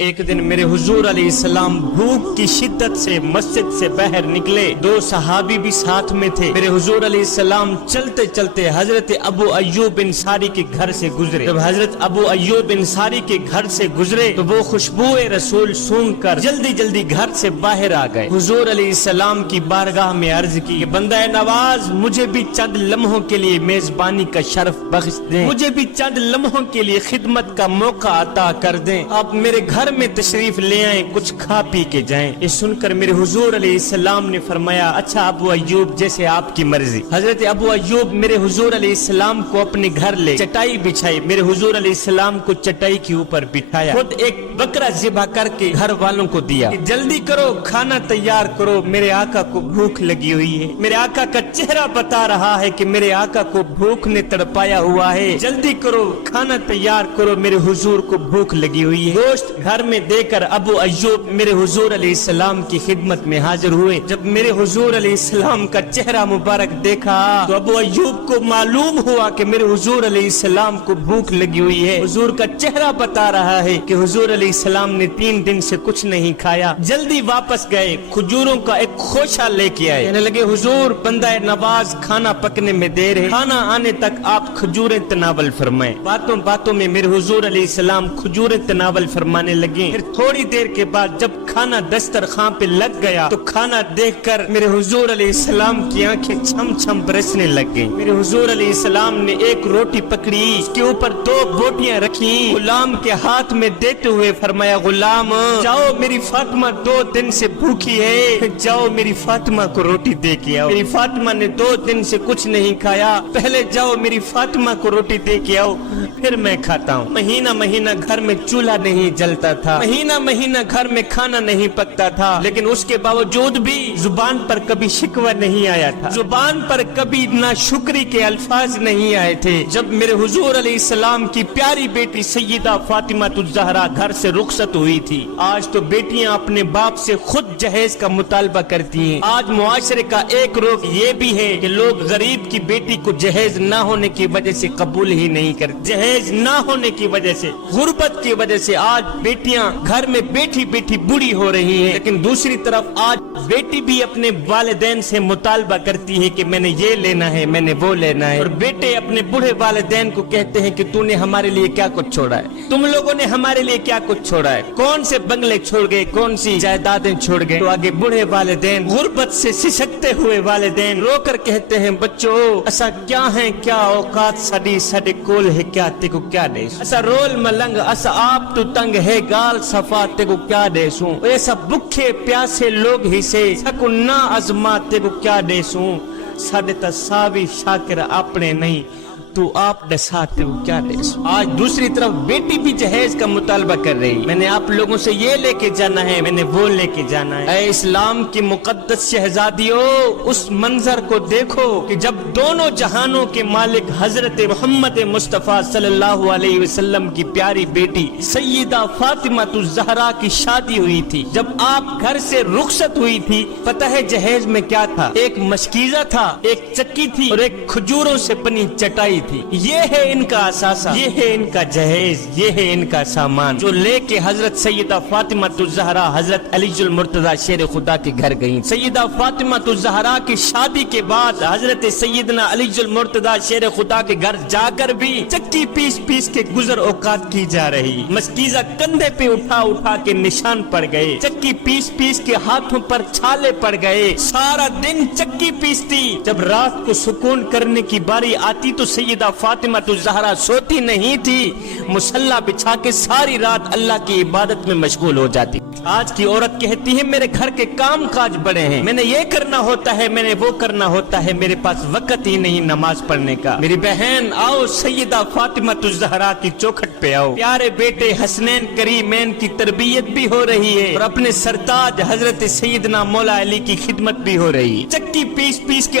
ایک دن میرے حضور علیہ السلام بھوک کی شدت سے مسجد سے باہر نکلے، دو صحابی بھی ساتھ میں تھے۔ میرے حضور علیہ السلام چلتے چلتے حضرت ابو ایوب انصاری کے گھر سے گزرے۔ جب حضرت ابو ایوب انصاری کے گھر سے گزرے تو وہ خوشبو رسول سونگ کر جلدی جلدی گھر سے باہر آ گئے۔ حضور علیہ السلام کی بارگاہ میں عرض کی کہ بندہ نواز مجھے بھی چند لمحوں کے لیے میزبانی کا شرف بخش دیں، مجھے بھی چند لمحوں کے لیے خدمت کا موقع عطا کر دیں، آپ میرے گھر میں تشریف لے آئیں، کچھ کھا پی کے جائیں۔ یہ سن کر میرے حضور علیہ السلام نے فرمایا اچھا ابو ایوب جیسے آپ کی مرضی۔ حضرت ابو ایوب میرے حضور علیہ السلام کو اپنے گھر لے چٹائی بچھائی، میرے حضور علیہ السلام کو چٹائی کے اوپر بٹھایا، خود ایک بکرا ذبح کر کے گھر والوں کو دیا کہ جلدی کرو کھانا تیار کرو، میرے آقا کو بھوک لگی ہوئی ہے۔ میرے آقا کا چہرہ بتا رہا ہے کہ میرے آقا کو بھوک نے تڑپایا ہوا ہے، جلدی کرو کھانا تیار کرو، میرے حضور کو بھوک لگی ہوئی ہے۔ گوشت گھر میں دے کر ابو ایوب میرے حضور علیہ السلام کی خدمت میں حاضر ہوئے۔ جب میرے حضور علیہ السلام کا چہرہ مبارک دیکھا تو ابو ایوب کو معلوم ہوا کہ میرے حضور علیہ السلام کو بھوک لگی ہوئی ہے۔ حضور کا چہرہ بتا رہا ہے کہ حضور علیہ السلام نے 3 دن سے کچھ نہیں کھایا۔ جلدی واپس گئے، کھجوروں کا ایک خوشہ لے کے آئے، کہنے لگے حضور بندہ نواز کھانا پکنے میں دیر ہے، کھانا آنے تک آپ کھجوریں تناول فرمائیں۔ باتوں باتوں میں میرے حضور علیہ السلام کھجوریں تناول فرمانے لگے۔ پھر تھوڑی دیر کے بعد جب کھانا دسترخوان پہ لگ گیا تو کھانا دیکھ کر میرے حضور علیہ السلام کی آنکھیں چھم چھم برسنے لگ گئیں۔ میرے حضور علیہ السلام نے ایک روٹی پکڑی، اس کے اوپر 2 بوٹیاں رکھی، غلام کے ہاتھ میں دیتے ہوئے فرمایا غلام جاؤ میری فاطمہ 2 دن سے بھوکی ہے، جاؤ میری فاطمہ کو روٹی دے کے آؤ۔ میری فاطمہ نے 2 دن سے کچھ نہیں کھایا، پہلے جاؤ میری فاطمہ کو روٹی دے کے آؤ پھر میں کھاتا ہوں۔ مہینہ مہینہ گھر میں چولہا نہیں جلتا تھا، مہینہ مہینہ گھر میں کھانا نہیں پکتا تھا، لیکن اس کے باوجود بھی زبان پر کبھی شکوہ نہیں آیا تھا، زبان پر کبھی ناشکری کے الفاظ نہیں آئے تھے۔ جب میرے حضور علیہ السلام کی پیاری بیٹی سیدہ فاطمہ الزہرا گھر سے رخصت ہوئی تھی، آج تو بیٹیاں اپنے باپ سے خود جہیز کا مطالبہ کرتی ہیں۔ آج معاشرے کا ایک روگ یہ بھی ہے کہ لوگ غریب کی بیٹی کو جہیز نہ ہونے کی وجہ سے قبول ہی نہیں کرتے، جہیز نہ ہونے کی وجہ سے، غربت کی وجہ سے آج بیٹیاں گھر میں بیٹھی بیٹھی بوڑھی ہو رہی ہیں، لیکن دوسری طرف آج بیٹی بھی اپنے والدین سے مطالبہ کرتی ہے کہ میں نے یہ لینا ہے، میں نے وہ لینا ہے، اور بیٹے اپنے بوڑھے والدین کو کہتے ہیں کہ تو نے ہمارے لیے کیا کچھ چھوڑا ہے، تم لوگوں نے ہمارے لیے کیا کچھ چھوڑا ہے، کون سے بنگلے چھوڑ گئے، کون سی جائیدادیں چھوڑ گئے۔ تو آگے بوڑھے والدین، غربت سے سسکتے ہوئے والدین رو کر کہتے ہیں بچوں اسا کیا ہیں کیا اوقات سڈی سڈے کول ہے کیا تے کو کیا دے سو، اسا رول ملنگ اسا آپ تو تنگ ہے گال صفا تے کو کیا دے سوں، ایسا بکھے پیاسے لوگ ہی سے سکو نہ ازما تے کو کیا دے سوں، ساڈے تا ساوی شاکر اپنے نہیں تو آپ دساتے ہو کیا دے سو۔ آج دوسری طرف بیٹی بھی جہیز کا مطالبہ کر رہی، میں نے آپ لوگوں سے یہ لے کے جانا ہے، میں نے وہ لے کے جانا ہے۔ اے اسلام کی مقدس شہزادیوں، اس منظر کو دیکھو کہ جب دونوں جہانوں کے مالک حضرت محمد مصطفیٰ صلی اللہ علیہ وسلم کی پیاری بیٹی سیدہ فاطمہ الزہرا کی شادی ہوئی تھی، جب آپ گھر سے رخصت ہوئی تھی، پتہ ہے جہیز میں کیا تھا؟ ایک مشکیزہ تھا، ایک چکی تھی اور ایک کھجوروں سے بنی چٹائی تھی۔ یہ ہے ان کا اثاثہ، یہ ہے ان کا جہیز، یہ ہے ان کا سامان جو لے کے حضرت سیدہ فاطمہ الزہرا حضرت علی المرتضی شیر خدا کے گھر گئیں۔ سیدہ فاطمہ الزہرا کی شادی کے بعد حضرت سیدنا علی المرتضی شیر خدا کے گھر جا کر بھی چکی پیس پیس کے گزر اوقات کی جا رہی، مشکیزہ کندھے پہ اٹھا اٹھا کے نشان پڑ گئے، چکی پیس پیس کے ہاتھوں پر چھالے پڑ گئے، سارا دن چکی پیستی، جب رات کو سکون کرنے کی باری آتی تو سیدہ فاطمہ الزہرا سوتی نہیں تھی، مصلی بچھا کے ساری رات اللہ کی عبادت میں مشغول ہو جاتی۔ آج کی عورت کہتی ہے میرے گھر کے کام کاج بڑے ہیں، میں نے یہ کرنا ہوتا ہے، میں نے وہ کرنا ہوتا ہے، میرے پاس وقت ہی نہیں نماز پڑھنے کا۔ میری بہن آؤ سیدہ فاطمہ الزہرا کی چوکھٹ پہ آؤ، پیارے بیٹے حسنین کریمین کی تربیت بھی ہو رہی ہے اور اپنے سرتاج حضرت سیدنا مولا علی کی خدمت بھی ہو رہی ہے۔ چکی پیس پیس کے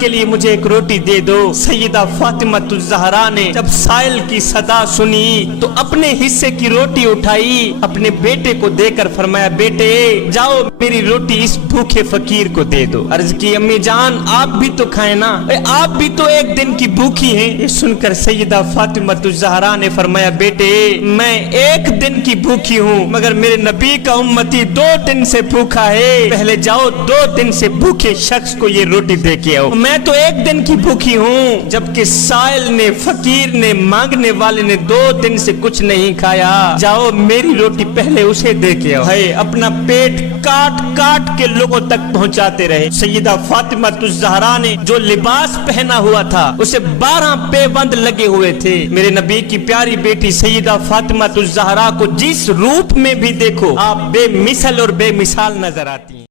کے لیے مجھے ایک روٹی دے دو. سیدہ فاطمہ الزہرا نے جب سائل کی صدا سنی تو اپنے حصے کی روٹی اٹھائی, اپنے بیٹے کو دے کر فرمایا, بیٹے جاؤ میری روٹی اس بھوکے فقیر کو دے دو. عرض کی, امی جان آپ بھی تو کھائیں نا, آپ بھی تو ایک دن کی بھوکی ہیں. یہ سن کر سیدہ فاطمہ الزہرا نے فرمایا, بیٹے میں ایک دن کی بھوکی ہوں, مگر میرے نبی کا امتی 2 دن سے بھوکا ہے. پہلے جاؤ 2 دن سے بھوکے شخص کو یہ روٹی دے کے آؤ, میں تو ایک دن کی بھوکی ہوں. جبکہ سائل نے, فقیر نے, مانگنے والے نے 2 دن سے کچھ نہیں کھایا. جاؤ میری روٹی پہلے اسے دے کے آؤ. ہے اپنا پیٹ کاٹ کاٹ کے لوگوں تک پہنچاتے رہے. سیدہ فاطمہ الزہرا نے جو لباس پہنا ہوا تھا اسے 12 پیبند لگے ہوئے تھے. میرے نبی کی پیاری بیٹی سیدہ فاطمہ الزہرا کو جس روپ میں بھی دیکھو آپ بے مثل اور بے مثال نظر آتی ہیں.